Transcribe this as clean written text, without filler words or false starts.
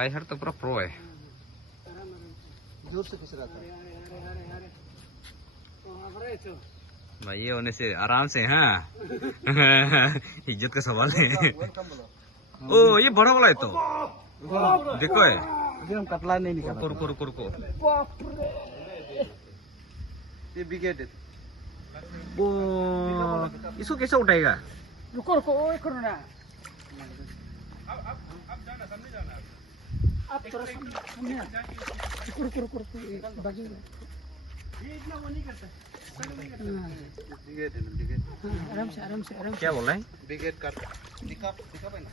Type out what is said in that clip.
Rider तो पूरा pro है। जोर से खींच रहा था भाई ये होने से आराम से। हाँ इज्जत का सवाल है। ओ ये बड़ा वाला है तो देखो है। हम कतला नहीं निकाला। रुको रुको रुको रुको। ये बिगेट है। वो इसको कैसे उठाएगा? रुको रुको ओए करो ना। आप थोड़ा सामने रुको रुको रुको रुको बाकी ये इतना वो नहीं करता। बिगेट है बिगेट। आराम से आराम से आराम से। क्या बोल रहा है? बिगेट कर दिखा दिखा भाई।